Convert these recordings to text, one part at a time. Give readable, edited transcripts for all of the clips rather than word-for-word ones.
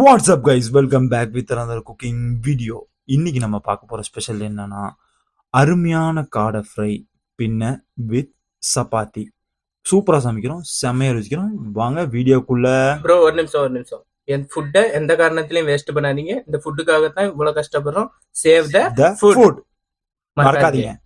WhatsApp guys, welcome back with another cooking video. இன்னைக்கு நம்ம பார்க்க போற ஸ்பெஷல் என்னன்னா அருமையான காடை ஃப்ரை பின்ன வித் சப்பாத்தி. சூப்பரா சமைக்கிறோம், செம்மையா ருசிக்கிறோம். வாங்க வீடியோக்குள்ள. ப்ரோ ஒரு நிமிஷம் என் ஃபுட்டை எந்த காரணத்திலையும் வேஸ்ட் பண்ணாதீங்க. இந்த ஃபுட்டுக்காக தான் இவ்வளவு கஷ்டப்படுறோம். சேவ் த ஃபுட் மறக்காதீங்க.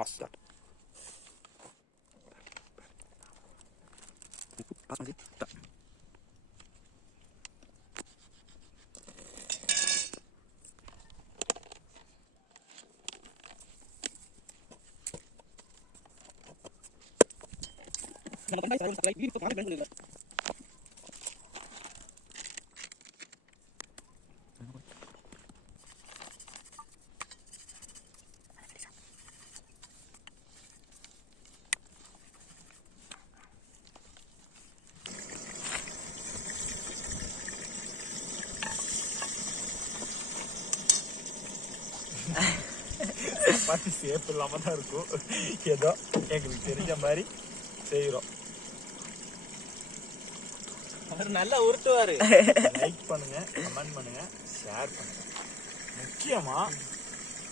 Passat. சப்பாத்தி சேஃப் இல்லாம தான் இருக்கும். ஏதோ எங்களுக்கு தெரிஞ்ச மாதிரி செய்யறோம். அவர் நல்லா உருட்டுவாரு. லைக் பண்ணுங்க, கமெண்ட் பண்ணுங்க, ஷேர் பண்ணுங்க, முக்கியமா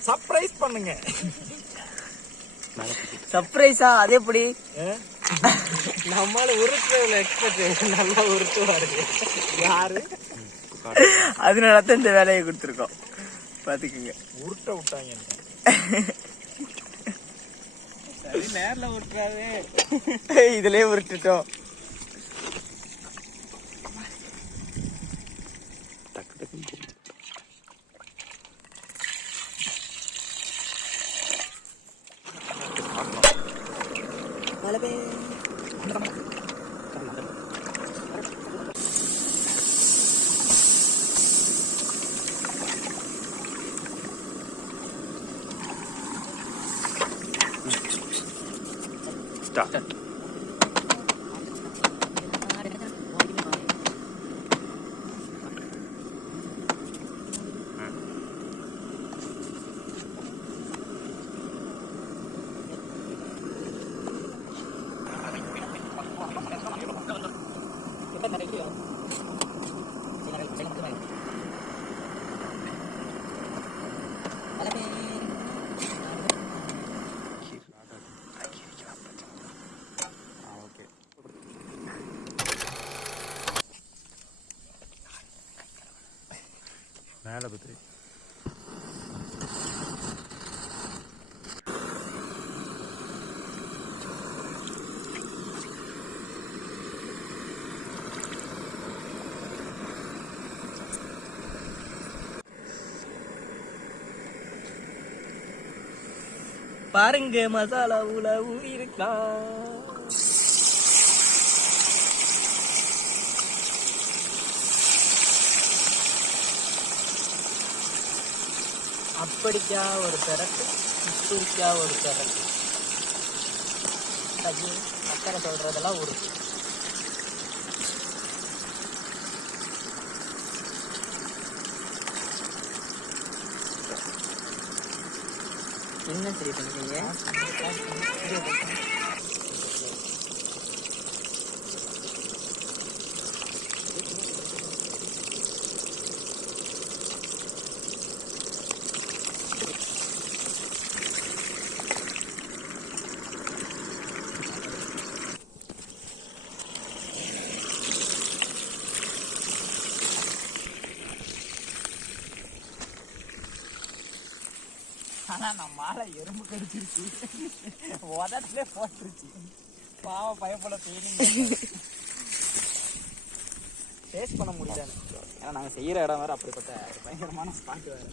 சர்ப்ரைஸ் பண்ணுங்க. சர்ப்ரைஸா? அது எப்படி? நம்மளால உருட்டுறதுல எக்ஸ்பர்ட். நல்லா உருட்டுவாரு. யாரு? அதனால தான் இந்த வேலையை கொடுத்துருக்கோம். பாத்துக்குங்க. உருட்ட விட்டாங்க. சரி, நேர்ல உருட்டுறாரு. இதுலயே உருட்டுட்டோம். Start. மேல பத்திரி பாருங்க மசாலா உலவு இருக்கா. அப்படிக்கா ஒரு திரட்டு, இப்படிக்கா ஒரு திரட்டு. அது அக்கறை சொல்றதெல்லாம் ஒரு என்ன சரி பண்ணுறீங்க? ஆனா நம்ம மாலை எறும்பு கடிச்சிருச்சு, உதட்டிலே போட்டுருச்சு. பாவம் பயப்பட ஃபீலிங் டேஸ்ட் பண்ண முடியல. ஏன்னா நாங்கள் செய்கிற இடம் வேறு அப்படிப்பட்ட பயங்கரமான ஸ்பாட் வேறு.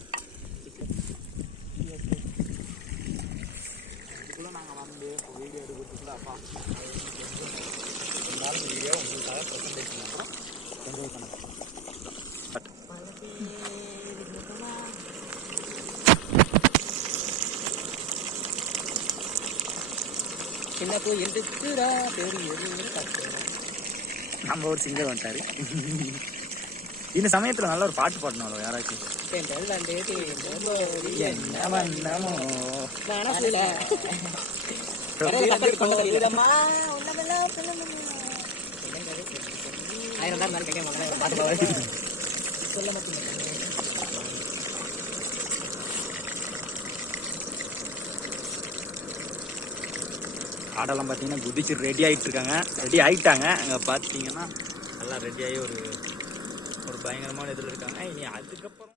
இதுக்குள்ளே நாங்கள் வந்து இப்போ வீடியோ எடுக்கிறதுக்குள்ள அப்பா இருந்தாலும் வீடியோ உங்களுக்காக ப்ரெசன்டேஷன் பண்ணுறோம். என்ஜாய் பண்ண பட் சின்ன கோயில் இருக்குடா பெரிய நம்ம ஒரு சிங்கர் வந்துட்டாரு. இந்த சமயத்துல நல்ல ஒரு பாட்டு பாடணும் யாராச்சும். என்ன வண்ணமோ ஆடெல்லாம் பார்த்தீங்கன்னா குதிச்சு ரெடி ஆகிட்டாங்க. அங்கே பார்த்தீங்கன்னா எல்லாம் ரெடியாகி ஒரு பயங்கரமான இதில் இருக்காங்க. இனி அதுக்கப்புறம்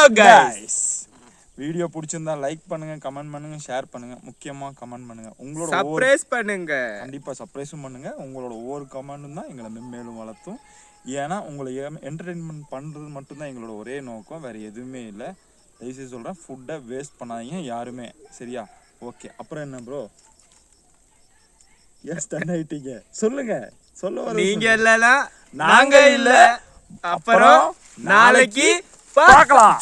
ஹலோ கைஸ். வீடியோ பிடிச்சிருந்தா லைக் பண்ணுங்க, கமெண்ட் பண்ணுங்க, ஷேர் பண்ணுங்க. முக்கியமா கமெண்ட் பண்ணுங்க. உங்களோட சர்ப்ரைஸ் பண்ணுங்க. கண்டிப்பா சர்ப்ரைஸும் பண்ணுங்க. உங்களோட ஒவ்வொரு கமெண்ட்டும் தான் எங்களை மென்மேலும் வளர்த்தும். ஏன்னா உங்களை என்டர்டெயின்மெண்ட் பண்றது மட்டும்தான் எங்களோட ஒரே நோக்கம், வேற எதுவுமே இல்லை. தயவுசெய்து சொல்றேன், ஃபுட்டை வேஸ்ட் பண்ணாதீங்க யாருமே, சரியா? ஓகே, அப்புறம் என்ன ப்ரோ? எஸ் டன் ஆயிட்டீங்க, சொல்லுங்க. நீங்க இல்லனா நாங்க இல்ல. அப்புறம் நாளைக்கு பார்க்கலாம்.